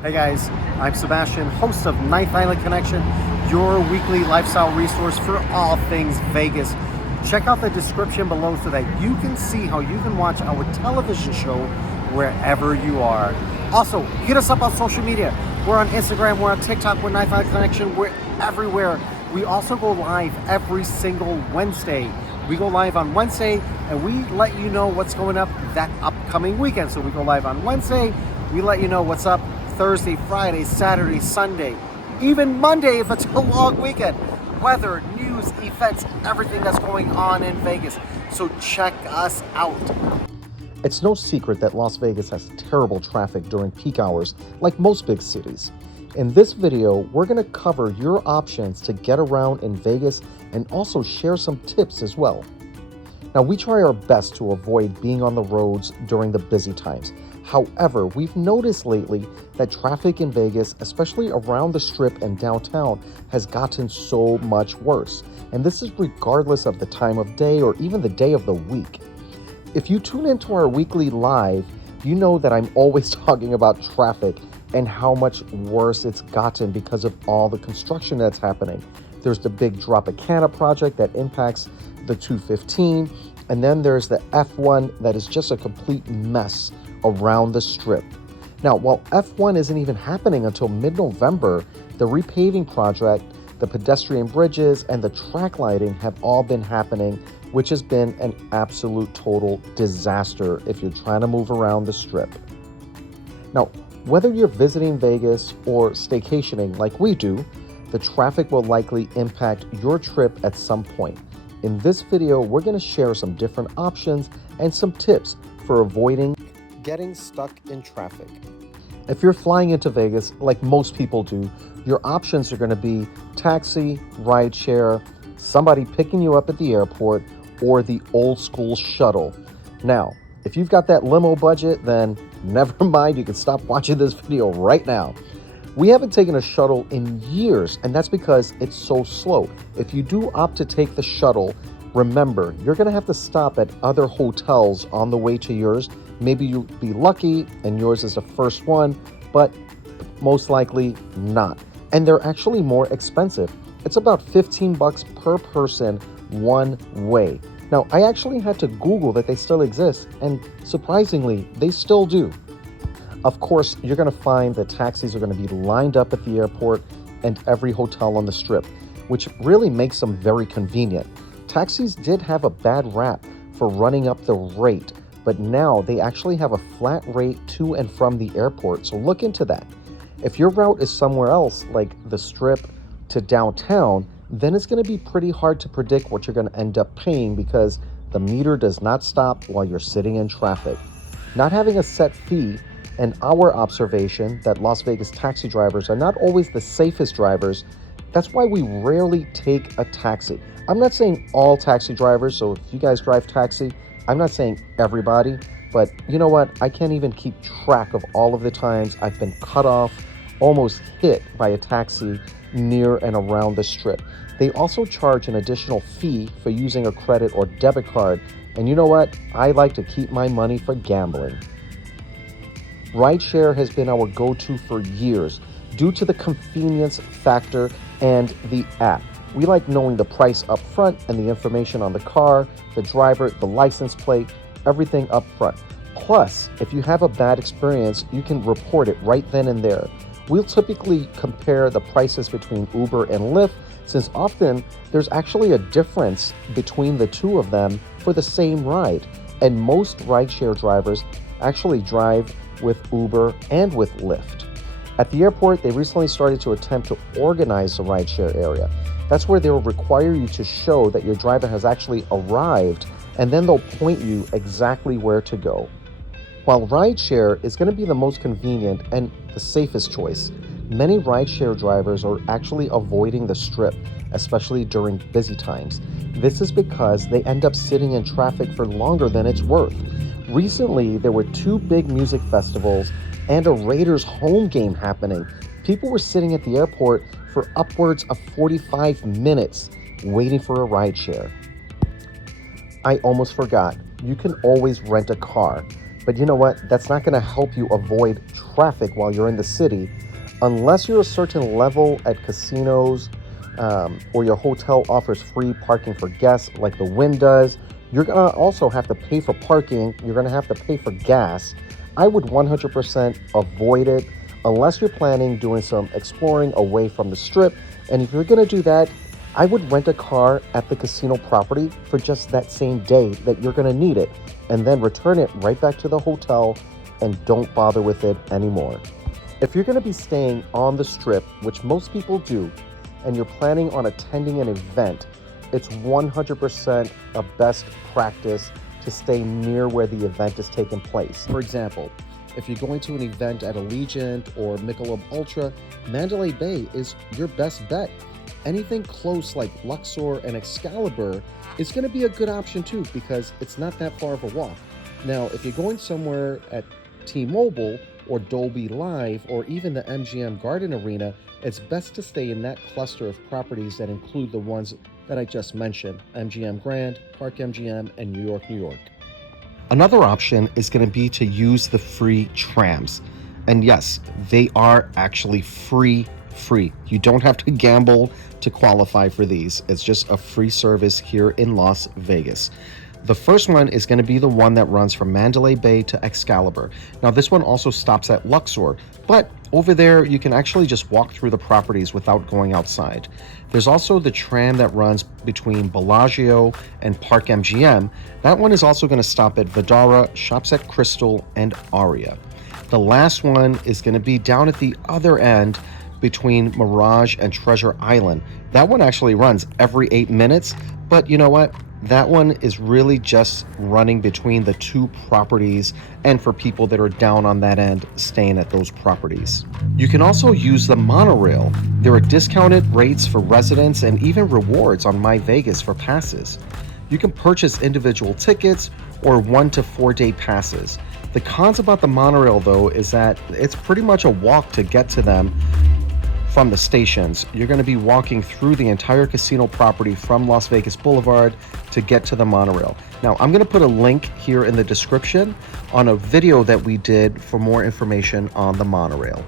Hey guys, I'm Sebastian, host of Ninth Island Connection, your weekly lifestyle resource for all things Vegas. Check out the description below so that you can see how you can watch our television show wherever you are. Also, hit us up on social media. We're on Instagram, we're on TikTok, we're Ninth Island Connection, we're everywhere. We also go live every single Wednesday. We go live on Wednesday and we let you know what's going up that upcoming weekend. So we go live on Wednesday, we let you know what's up Thursday, Friday, Saturday, Sunday, even Monday if it's a long weekend. Weather, news, events, everything that's going on in Vegas. So check us out. It's no secret that Las Vegas has terrible traffic during peak hours, like most big cities. In this video, we're going to cover your options to get around in Vegas and also share some tips as well. Now, we try our best to avoid being on the roads during the busy times. However, we've noticed lately that traffic in Vegas, especially around the Strip and downtown, has gotten so much worse. And this is regardless of the time of day or even the day of the week. If you tune into our weekly live, you know that I'm always talking about traffic and how much worse it's gotten because of all the construction that's happening. There's the big Tropicana project that impacts the 215, and then there's the F1 that is just a complete mess around the Strip. Now, while F1 isn't even happening until mid-November, the repaving project, the pedestrian bridges, and the track lighting have all been happening, which has been an absolute total disaster if you're trying to move around the Strip. Now, whether you're visiting Vegas or staycationing like we do, the traffic will likely impact your trip at some point. In this video, we're going to share some different options and some tips for avoiding getting stuck in traffic. If you're flying into Vegas, like most people do, your options are going to be taxi, rideshare, somebody picking you up at the airport, or the old school shuttle. Now, if you've got that limo budget, then never mind, you can stop watching this video right now. We haven't taken a shuttle in years, and that's because it's so slow. If you do opt to take the shuttle, remember, you're going to have to stop at other hotels on the way to yours. Maybe you'll be lucky and yours is the first one, but most likely not. And they're actually more expensive. It's about $15 per person one way. Now, I actually had to Google that they still exist, and surprisingly, they still do. Of course, you're going to find that taxis are going to be lined up at the airport and every hotel on the Strip, which really makes them very convenient. Taxis did have a bad rap for running up the rate, but now they actually have a flat rate to and from the airport, so look into that. If your route is somewhere else, like the Strip to downtown, then it's going to be pretty hard to predict what you're going to end up paying because the meter does not stop while you're sitting in traffic. Not having a set fee, and our observation that Las Vegas taxi drivers are not always the safest drivers, that's why we rarely take a taxi. I'm not saying all taxi drivers, so if you guys drive taxi, I'm not saying everybody, but you know what? I can't even keep track of all of the times I've been cut off, almost hit by a taxi near and around the Strip. They also charge an additional fee for using a credit or debit card, and you know what? I like to keep my money for gambling. Rideshare has been our go-to for years due to the convenience factor and the app. We like knowing the price up front and the information on the car, the driver, the license plate, everything up front. Plus, if you have a bad experience, you can report it right then and there. We'll typically compare the prices between Uber and Lyft, since often there's actually a difference between the two of them for the same ride. And most rideshare drivers actually drive with Uber and with Lyft. At the airport, they recently started to attempt to organize the rideshare area. That's where they will require you to show that your driver has actually arrived, and then they'll point you exactly where to go. While rideshare is going to be the most convenient and the safest choice, many rideshare drivers are actually avoiding the Strip, especially during busy times. This is because they end up sitting in traffic for longer than it's worth. Recently, there were two big music festivals and a Raiders home game happening. People were sitting at the airport for upwards of 45 minutes waiting for a rideshare. I almost forgot, you can always rent a car, But you know what? That's not going to help you avoid traffic while you're in the city unless you're a certain level at casinos, or your hotel offers free parking for guests like the CWIN does. You're going to also have to pay for parking. You're going to have to pay for gas. I would 100% avoid it unless you're planning doing some exploring away from the strip. And if you're going to do that, I would rent a car at the casino property for just that same day that you're going to need it, and then return it right back to the hotel and don't bother with it anymore. If you're going to be staying on the strip, which most people do, and you're planning on attending an event, it's 100% a best practice to stay near where the event is taking place. For example, if you're going to an event at Allegiant or Michelob Ultra, Mandalay Bay is your best bet. Anything close like Luxor and Excalibur is going to be a good option too, because it's not that far of a walk. Now, if you're going somewhere at T-Mobile or Dolby Live or even the MGM Garden Arena, it's best to stay in that cluster of properties that include the ones that I just mentioned: MGM Grand, Park MGM, and New York, New York. Another option is going to be to use the free trams. And yes, they are actually free. You don't have to gamble to qualify for these. It's just a free service here in Las Vegas. The first one is going to be the one that runs from Mandalay Bay to Excalibur. Now, this one also stops at Luxor, but over there you can actually just walk through the properties without going outside. There's also the tram that runs between Bellagio and Park MGM. That one is also going to stop at Vdara, Shops at Crystal, and Aria. The last one is going to be down at the other end between Mirage and Treasure Island. That one actually runs every 8 minutes, but you know what? That one is really just running between the two properties and for people that are down on that end staying at those properties. You can also use the monorail. There are discounted rates for residents and even rewards on My Vegas for passes. You can purchase individual tickets or 1 to 4 day passes. The cons about the monorail though is that it's pretty much a walk to get to them from the stations. You're going to be walking through the entire casino property from Las Vegas Boulevard to get to the monorail. Now, I'm going to put a link here in the description on a video that we did for more information on the monorail.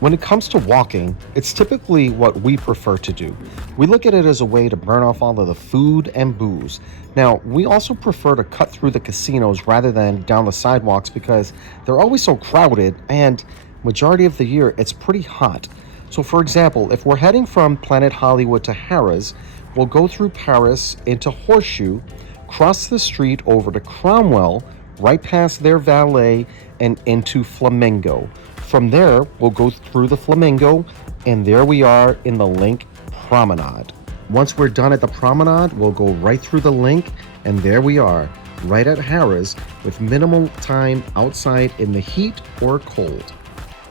When it comes to walking, it's typically what we prefer to do. We look at it as a way to burn off all of the food and booze. Now, we also prefer to cut through the casinos rather than down the sidewalks because they're always so crowded, and majority of the year it's pretty hot. So for example, if we're heading from Planet Hollywood to Harrah's, we'll go through Paris into Horseshoe, cross the street over to Cromwell, right past their valet, and into Flamingo. From there, we'll go through the Flamingo, and there we are in the Link Promenade. Once we're done at the Promenade, we'll go right through the Link, and there we are, right at Harrah's, with minimal time outside in the heat or cold.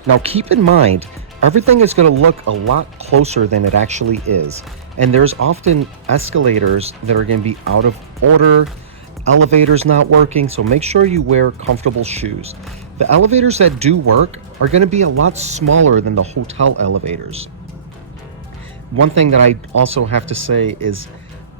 Now keep in mind, everything is going to look a lot closer than it actually is. And there's often escalators that are going to be out of order, elevators not working, so make sure you wear comfortable shoes. The elevators that do work are going to be a lot smaller than the hotel elevators. One thing that I also have to say is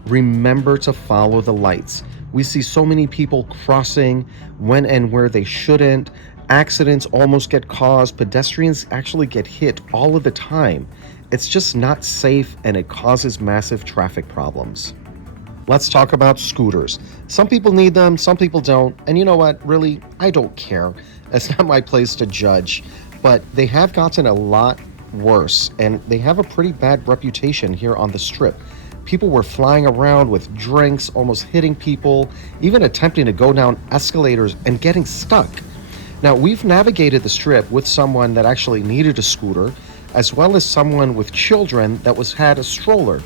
remember to follow the lights. We see so many people crossing when and where they shouldn't. Accidents almost get caused. Pedestrians actually get hit all of the time. It's just not safe, and it causes massive traffic problems. Let's talk about scooters. Some people need them, some people don't. And you know what? Really, I don't care. It's not my place to judge. But they have gotten a lot worse, and they have a pretty bad reputation here on the Strip. People were flying around with drinks, almost hitting people, even attempting to go down escalators and getting stuck. Now, we've navigated the Strip with someone that actually needed a scooter, as well as someone with children that had a stroller.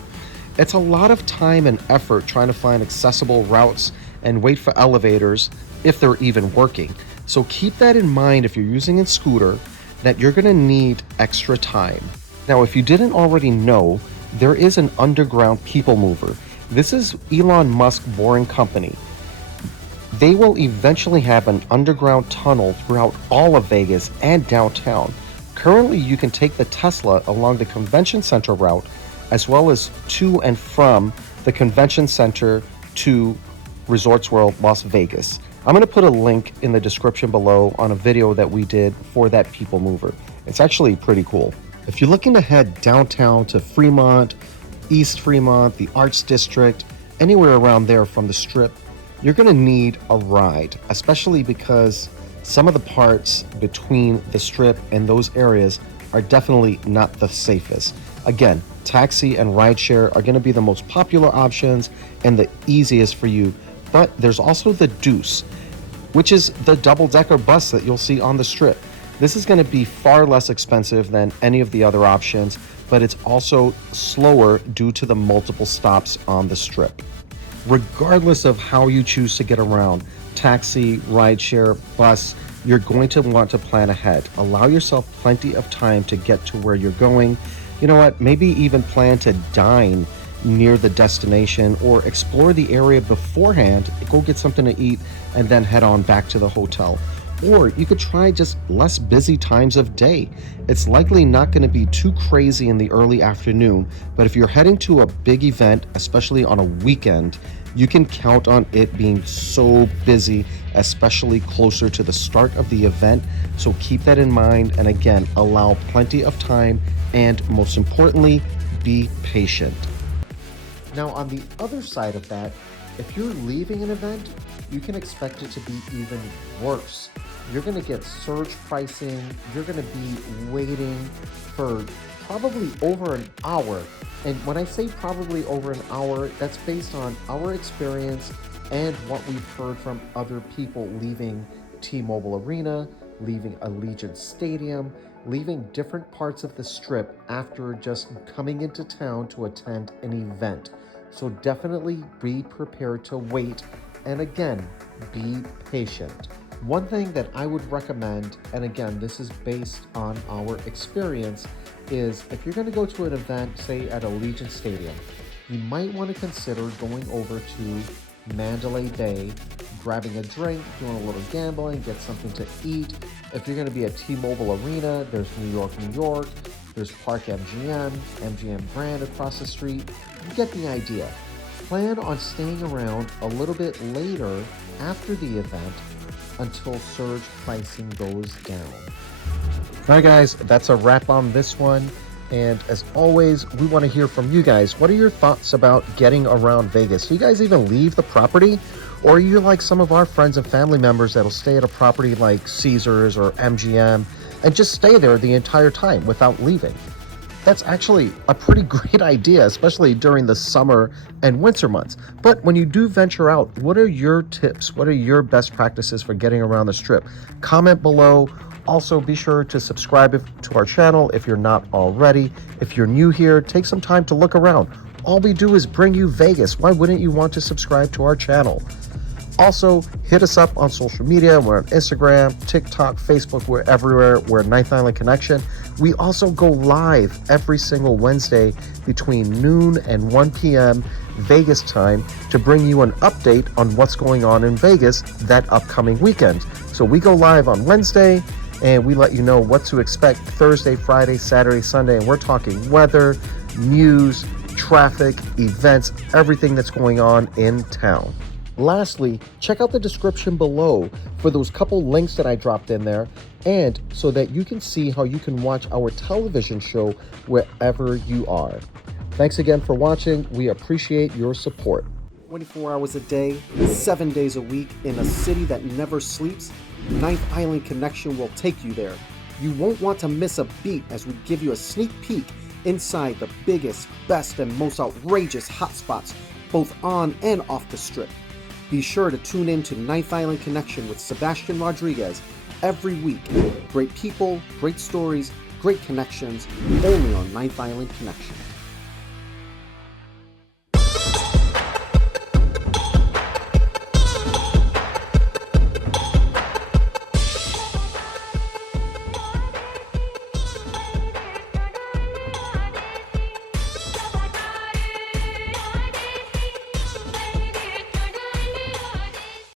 It's a lot of time and effort trying to find accessible routes and wait for elevators if they're even working. So keep that in mind if you're using a scooter, that you're going to need extra time. Now, if you didn't already know, there is an underground people mover. This is Elon Musk's Boring Company. They will eventually have an underground tunnel throughout all of Vegas and downtown. Currently, you can take the Tesla along the convention center route, as well as to and from the convention center to Resorts World Las Vegas. I'm going to put a link in the description below on a video that we did for that people mover. It's actually pretty cool. If you're looking to head downtown to Fremont, East Fremont, the Arts District, anywhere around there from the Strip, you're going to need a ride, especially because some of the parts between the Strip and those areas are definitely not the safest. Again, taxi and rideshare are going to be the most popular options and the easiest for you, but there's also the Deuce, which is the double-decker bus that you'll see on the Strip. This is going to be far less expensive than any of the other options, but it's also slower due to the multiple stops on the Strip. Regardless of how you choose to get around, taxi, rideshare, bus, you're going to want to plan ahead. Allow yourself plenty of time to get to where you're going. You know what? Maybe even plan to dine near the destination or explore the area beforehand, go get something to eat, and then head on back to the hotel. Or you could try just less busy times of day. It's likely not going to be too crazy in the early afternoon, but if you're heading to a big event, especially on a weekend, you can count on it being so busy, especially closer to the start of the event. So keep that in mind, and again, allow plenty of time, and most importantly, be patient. Now, on the other side of that, if you're leaving an event, you can expect it to be even worse. You're going to get surge pricing. You're going to be waiting for probably over an hour. And when I say probably over an hour, that's based on our experience and what we've heard from other people leaving T-Mobile Arena, leaving Allegiant Stadium, leaving different parts of the Strip after just coming into town to attend an event. So definitely be prepared to wait, and again, be patient. One thing that I would recommend, and again, this is based on our experience, is if you're going to go to an event, say at Allegiant Stadium, you might want to consider going over to Mandalay Bay, grabbing a drink, doing a little gambling, get something to eat. If you're going to be at T-Mobile Arena, there's New York, there's Park MGM, MGM Grand across the street. You get the idea. Plan on staying around a little bit later after the event until surge pricing goes down. All right, guys, that's a wrap on this one. And as always, we want to hear from you guys. What are your thoughts about getting around Vegas? Do you guys even leave the property? Or are you like some of our friends and family members that'll stay at a property like Caesars or MGM and just stay there the entire time without leaving? That's actually a pretty great idea, especially during the summer and winter months. But when you do venture out, what are your tips? What are your best practices for getting around the Strip? Comment below. Also, be sure to subscribe to our channel if you're not already. If you're new here, take some time to look around. All we do is bring you Vegas. Why wouldn't you want to subscribe to our channel? Also, hit us up on social media. We're on Instagram, TikTok, Facebook. We're everywhere. We're Ninth Island Connection. We also go live every single Wednesday between noon and 1 p.m. Vegas time to bring you an update on what's going on in Vegas that upcoming weekend. So we go live on Wednesday, and we let you know what to expect Thursday, Friday, Saturday, Sunday, and we're talking weather, news, traffic, events, everything that's going on in town. Lastly, check out the description below for those couple links that I dropped in there, and so that you can see how you can watch our television show wherever you are. Thanks again for watching. We appreciate your support. 24 hours a day, 7 days a week, in a city that never sleeps, Ninth Island Connection will take you there. You won't want to miss a beat as we give you a sneak peek inside the biggest, best, and most outrageous hotspots, both on and off the Strip. Be sure to tune in to Ninth Island Connection with Sebastian Rodriguez every week. Great people, great stories, great connections, only on Ninth Island Connection.